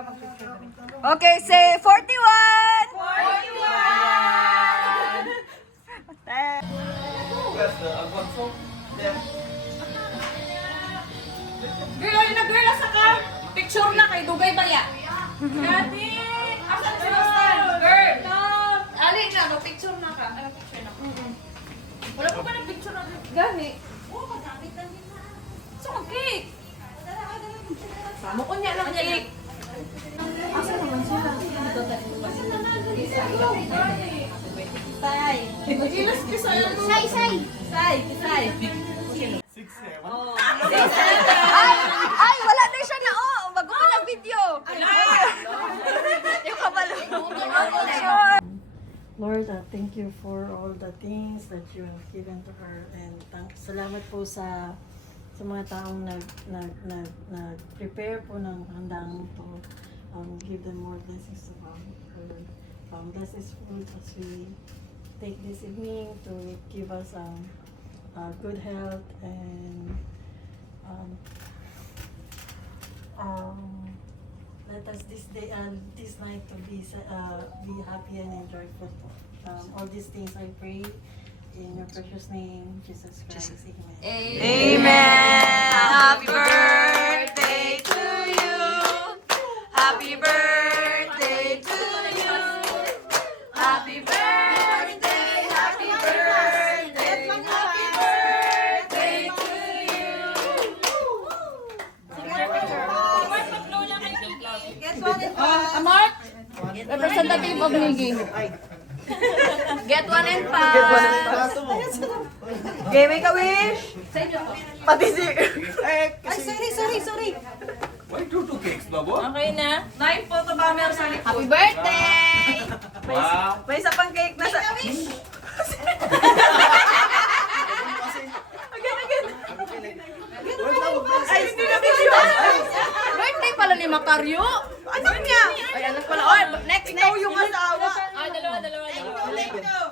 Okay, say 41! 41! Girl, na girl, asa ka? Picture na kay Dugay Baya. Dati! Asan si Rostan? Girl! Ali na, no, picture na ka. Ano picture na ka? Wala ko ba na picture na gani? Oo, magamit lang din na. So, ang cake! Samo ko niya lang cake. Asa naman sila? Dito tayo. Say! Magilas kisay ano? Say! 6, 7. Ay, wala na siya na, bago pa na video. Yung kabalo. Lord, thank you for all the things that you have given to her, and salamat po sa mga taong nag-prepare po ng handang to. Give them more blessings to her. Bless this food as we take this evening to give us good health, and let us this night to be happy and joyful. All these things I pray in your precious name, Jesus Christ. Amen. Amen! Happy birthday to you! Happy birthday to you! Happy birthday! Happy birthday! Happy birthday to you! Amart! Representative of Nigi. Get one and pass! Okay, make a wish! Pati si... sorry! Why two cakes, Babo? Okay na. Nine photo bomber sa likod. Happy birthday! Wow! May isa pang cake na sa... Ay, hindi na video! Birthday pala ni Macario. Ano niya? Ay, anak pala. Oh, next. Ikaw yung asawa. Dalawa.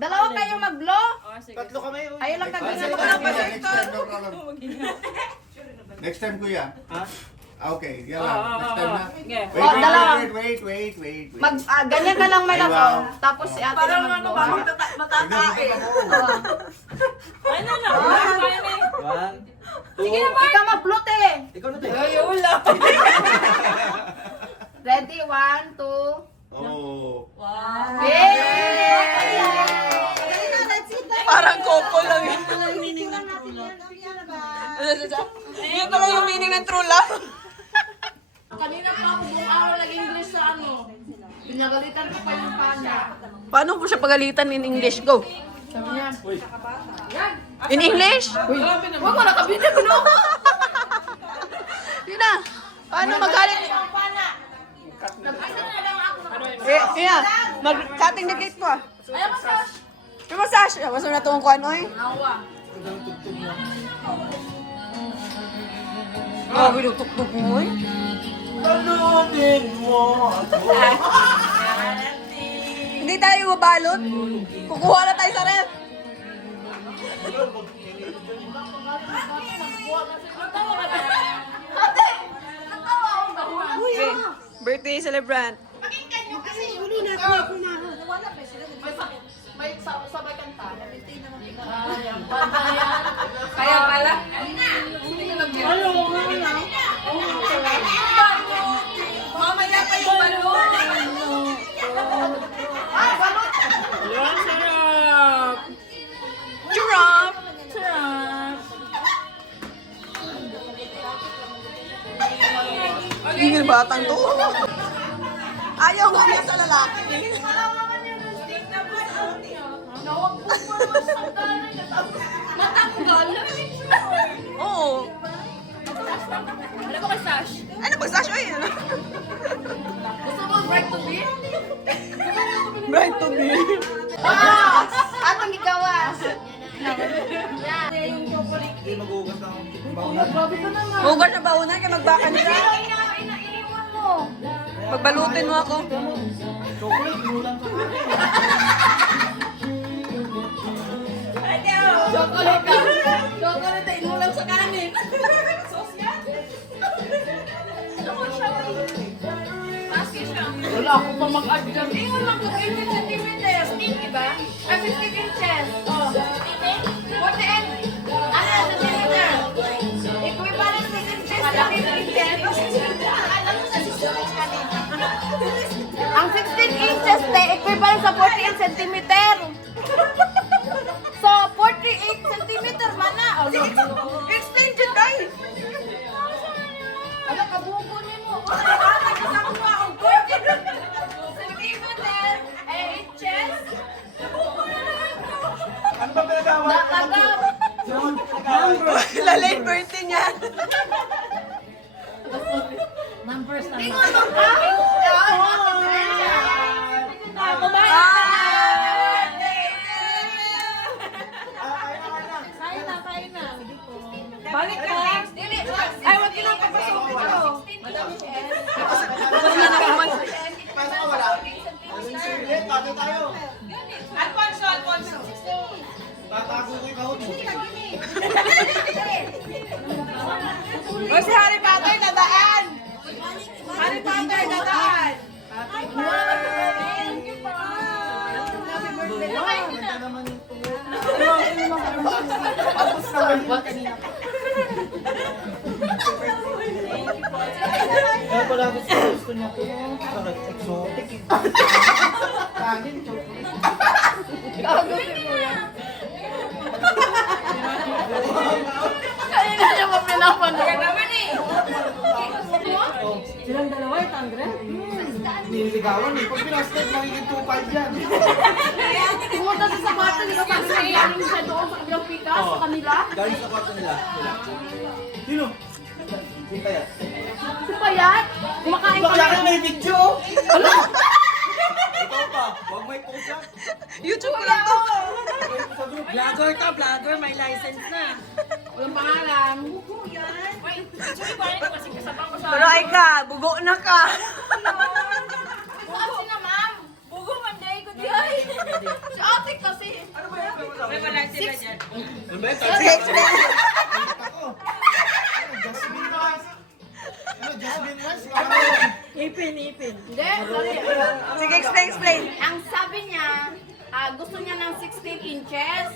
Dalawa kayo mag-blow. Tatlo kami. Ayaw lang kami. Next time, kuya. Ha? Okay, yan lang. Next time na. dalawa. Wait. Ganyan ka lang may Ay, wow. lakaw. Tapos si ate Parang ano, ano ba? Matatae. Ano na? Sige na ba? Ikaw mag-blow eh. Ikaw na tayo. Ay, wala. Ready? 1, 2. Oh. Yay! Parang couple lang yun. Yun pala yung meaning ng true love. Kanina pa ako buong araw nag-English sa ano. Pinagalitan ko pa yung pana. Paano po siya pagalitan in English? Go. Sabi niya, In English? huwag mo nakabita ko no. Yun na. Paano magalit? Yeah. Mag-cutting the cake po. Ayaw mo sa Yung massage. Basta na itong kuhan, oy. awa. Grabe yung tuktok mo, oy. Panunin mo ako. Hindi tayo mabalot. Kukuha na tayo sa ref. Okay. Birthday celebrant. May sabay kanta. Kaya pala. Mamaya pa yung balon. Balon. Yan, sarap. Giraffe. Sarap. Ingil batang to. Ayaw nga niya sa lalaki. Matanggal. Oo. Ano ba kay Sash? Ano ba, Sash? Oy. Gusto mo bright to be? Bright to be. Atong igawas. Hindi mag-uugas ng bauna. Hugas na bauna kaya magbakan siya. Iniwan mo. Magbalutin mo ako. Chocolate, ulan to. Chocolate ka. Chocolate na inulang sa kanin. Sauce yan? Ano ko siya? Wala ako pa mag-adjust. Ingon lang kung 18 centimeters. Diba? 15 inches. Oh. 48. Ano, centimeter? Equivalent sa inches na 15 inches. Ang 16 inches, te, equivalent sa 48 centimeter. So, 48 centimeter mana. Explain dyan tayo. Ano, kabuko niyo mo. Ano, kasakuha ang 48 centimeter, 8 inches. Ano ba pinagawa? Nakagap. Lalate birthday niya. Numbers na. Ingon mo ka? Kumain ka na. Kain na. Balik ka. Ay, wag ka lang papasukin ko. Tapos na naman. Paano ka wala? Sige, tago tayo. Alfonso. Tatago ko yung kahon mo. O si Harry Potter nadaan. Harry Potter nadaan. Thank you po. Ganda naman yung Kaya pala gusto niya po. Bakit exotic eh. Kanin, chocolate. Kanina niya mo pinapanood. Kaya naman eh. Silang dalawa, 800. Nililigawan eh. Pag pinasted, magiging 2.5 yan. Pumunta sa sapato, di ba sabi sa galing siya doon sa kabilang pikas sa kanila? Galing sa kwarto nila. Sino? Sino kaya? Si Payat, kumakain Bakit kami. may video? Ikaw pa, huwag may post yan. YouTube ko lang to. Sa group. Vlogger to, vlogger. May license na. Walang pangalan. Pero ay ka, bugo na ka. Bukas na ma'am. Bugo man day ko diay. Si Atik kasi. Ano ba yan? May wala sila dyan. Ano ba yan? Sige, explain. Ako. Jasmine Rice. Ano, Jasmine Rice? Ipin. Hindi, sorry. Sige, explain. Ang sabi niya, gusto niya ng 16 inches.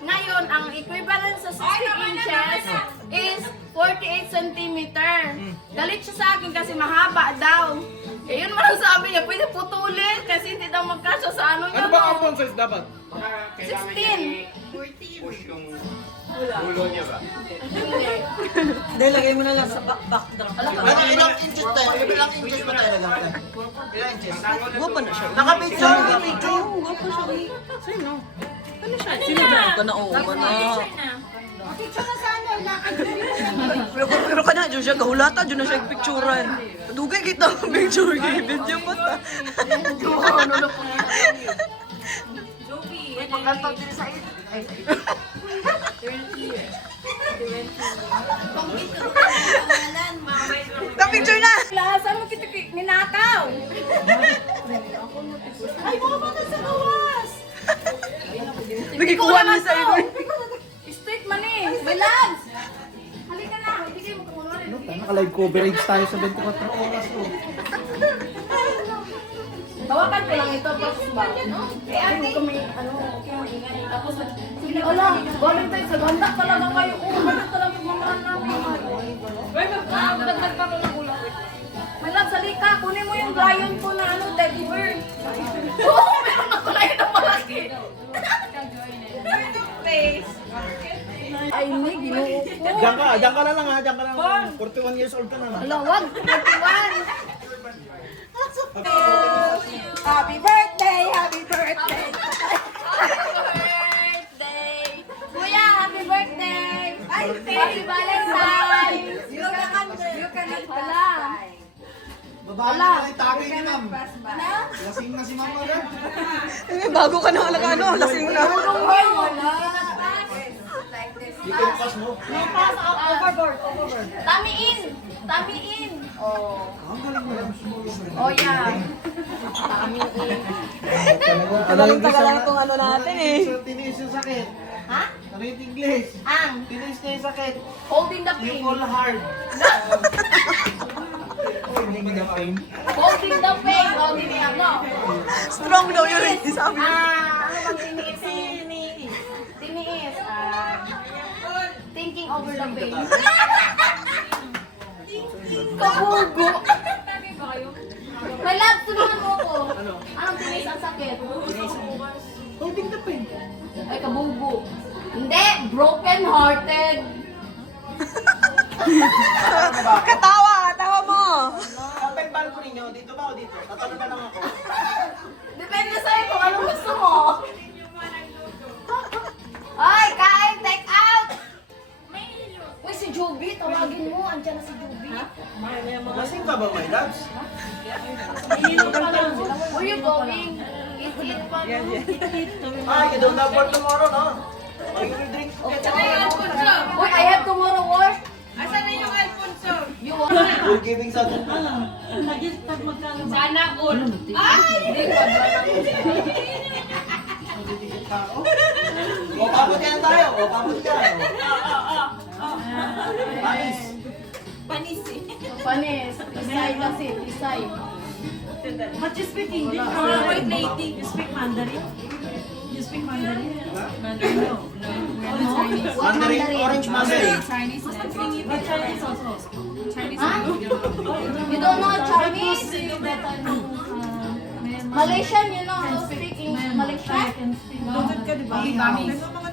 Ngayon, ang equivalent sa 16 inches is 48 centimeter. Galit siya sa akin kasi mahaba daw. Eh, yun man ang sabi niya, pwede putulin kasi hindi daw magkasya sa ano niya. Ano ba ang phone size dapat? 16. Push yung ulo niya ba? Hindi, lagay mo na lang sa backdrop. Ano, ilang inches tayo? Ilang inches ba tayo nagamit? Ilang inches? Guwapa na siya. Nakapicture! Guwapa siya. Sino? Ano siya? Sino dyan? Ka na, oo, ka na. Pero ka na, dyan siya, kahulata, dyan na siya picturean. Dugay kita ang picture, video mo ta. Pagkantaw din sa ito. Na-picture na! Saan mo kita ninakaw? Ay, mga bata sa gawas! Nagkikuha na sa iyo. Straight man eh! May labs! Halika na! Hindi kayo magkakunwari. Naka-live coverage tayo sa 24 oras. Tawakan ko lang ito, tapos ba? Eh, ate, kami, okay, maingay. Tapos, sige, alam, galing tayo sa ganda talaga kayo. Ganda talaga mga namin. Dagdag pa ko ng ulang. May love, salika, kunin mo yung lion ko na teddy bear. Oo, meron ako lion na malaki. Ay, may ginoo ko. Diyan ka na lang ha, diyan ka na lang. 41 years old ka na. Alawag, 41. Happy birthday! Happy birthday! Happy birthday! Kuya, happy birthday! Ay, happy Valentine's! You can eat pala. Babae na rin tabi ni ma'am. Ano? Lasing na si ma'am agad. Bago ka na alam ano, lasing na. Hoy, wala. Dito yung pass mo. Overboard. Tummy in! Ang galing mo lang. Oh, yeah. Tagal lang itong ano natin eh. Tinis yung sakit. Ha? Ano yung English? Ang Tinis na yung sakit. holding the You pin. fall hard. Holding the pain. Holding the pain. Holding the ano. Strong daw yun eh. Sabi niya. Ano bang tiniis? Tiniis. Thinking over the pain. Kabugo. My love, tulungan mo ako. Anong tiniis ang sakit? Holding the pain. Ay, kabugo. Hindi, broken hearted. Katawa! Tawa mo! Kapag balcony nyo, dito ba o dito? Tatalo na lang ako. Depende sa'yo kung anong gusto mo. Ay, kain, take out! Uy, si Joby, tawagin mo. Andiyan na si Joby. Lasing ka ba, my loves? Where you going? Eat pa. Ay, you don't have work tomorrow, no? Ay, you will drink. Uy, I have tomorrow work. Asan na yung Alfonso? You want? You're giving something. Sana all. O, pabot yan tayo. O, pabot yan. Panis. Panis. Isay kasi. Isay. But you speak English? White lady. You speak Mandarin? You speak Mandarin? Mandarin, no. What Mandarin, Mandarin? orange mandarin. But Chinese also. Huh? You don't know Chinese? Malaysian, you know how to speak English? Malaysian? Lugod ka, di ba?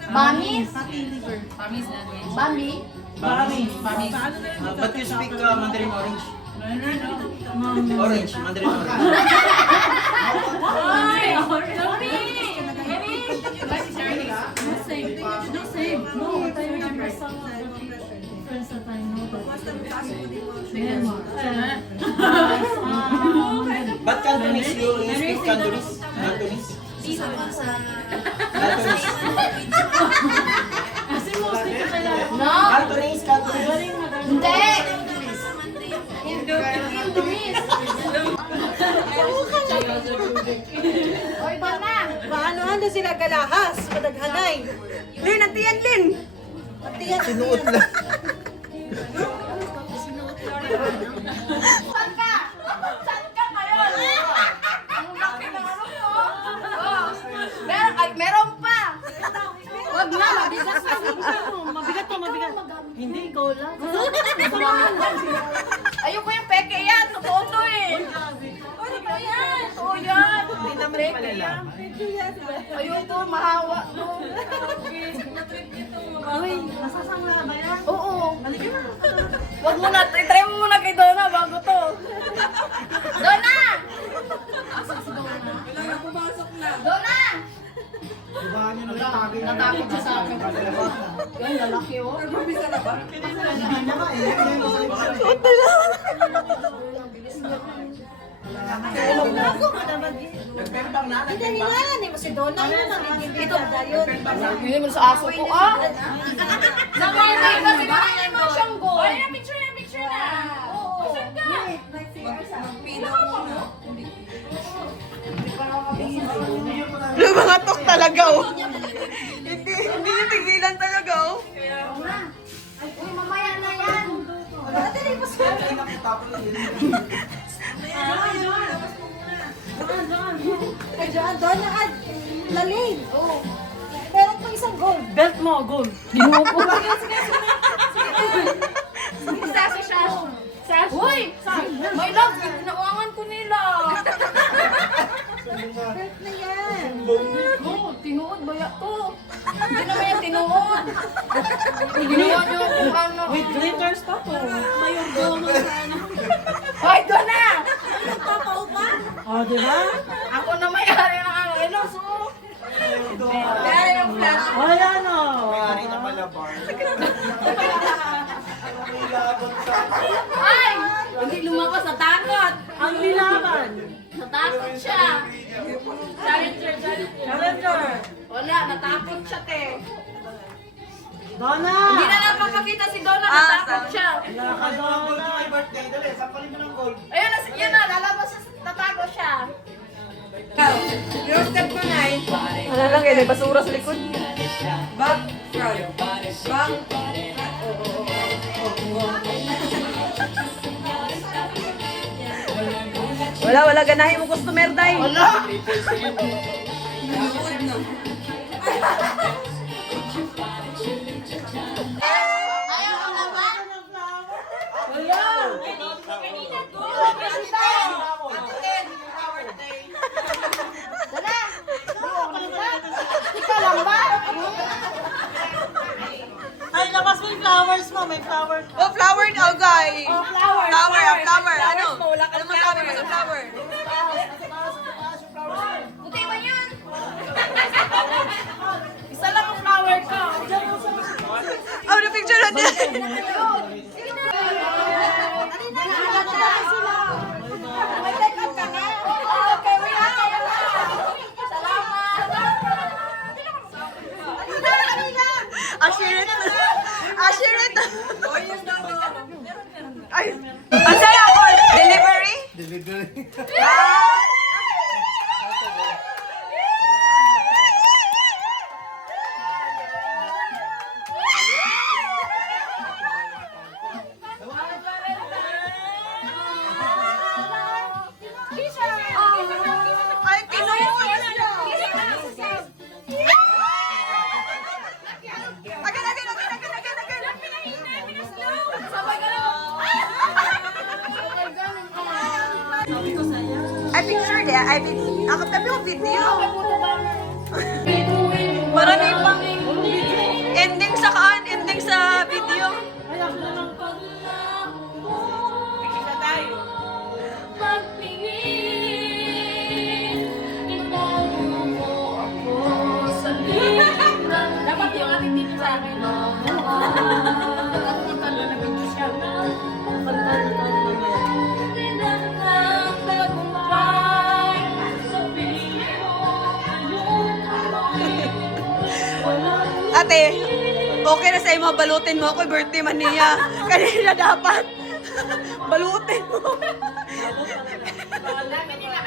Bamis? Bambi? But you speak Mandarin orange. Orange, Mandarin orange. No same. No same. No, but I remember some of the friends that I know that Myanmar. But Cantonese, you speak Cantonese? Cantonese? Cantonese. Kasi mostly kakilala. No? Cantonese, Cantonese. Hindi! Indonesia. Oy, ba na? Paano sila galahas? Madaghanay. Lin, atiyan, Lin! Sinuot lang. Saan ka? Saan ka ngayon? Ang laki ng ano ko. Meron pa. Wag na, mabigat na. Mabigat to, mabigat. Hindi, ikaw lang. Ayoko yung peke yan. Totoo to eh. Ano yan? Totoo yan. Hindi na peke yan. Ayoko, mahawa to. Uy, masasama ba yan? Oo. Wag mo na. Try mo muna kay Donna bago to. Donna! Donna! Dibahan nyo na tagay na. Natakot siya sa akin. Yan, lalaki oh. Nagpempang na, Hindi mo sa aso ko ah. Nakakay kasi kakain mo siyang gold. Ay, picture na. Oo. Saan ka? Lumangatok talaga oh. Hindi niya tigilan talaga oh. Uy, mamaya na yan. Oo. Belt mo, gold. Ginupo. Saso siya. Uy! My love, nauangan ko nila. Oh, tinuod ba yan to? Hindi naman yan tinuod. Ginawa niyo kung ano. With glitters pa po. Mayor Goma sana. Hoy, doon na! Oh, di ba? Ako na may-ari ng ano. Hello, so. Kaya yung flash. Oh, yan o. May-ari na pala bar. Nilabot sa... Ay! Hindi lumabas, natakot. Ang nilaban. Natakot siya. Challenger. Wala, natakot siya, te. Donna. Hindi na napapakita si Donna, natakot siya. Wala ka, Gold Donna. na my birthday. Dali, sampalin mo ng gold. Ayun na, yan na, lalabas siya, natakot siya. Your step ko na eh. Ano lang yun, may basura sa likod. Back, front. Back. Wala, ganahin mo customer, day. Ay, labas mo yung flowers mo. May flower. Oh, flower na, guy. Oh, flower. Flower. Ano? Flowers mo, wala ka Ano ng masabi mo flower. sa flower? Puti ba yan? Isa lang ang flower ko. Oh, the picture na din. May take out ka na? Okay, wait lang. Salamat. Ashirit. Ay, ang saya ako. Delivery? Delivery. Ay, kinuha. Ay, picture niya. Ay, ako tabi mo video. Marami pa. Ending sa kaan, ending sa video. Dapat yung ating dito sa akin. Ate, okay na sa imo, balutin mo ako, birthday man niya. Kanina dapat. Balutin mo. Dami nila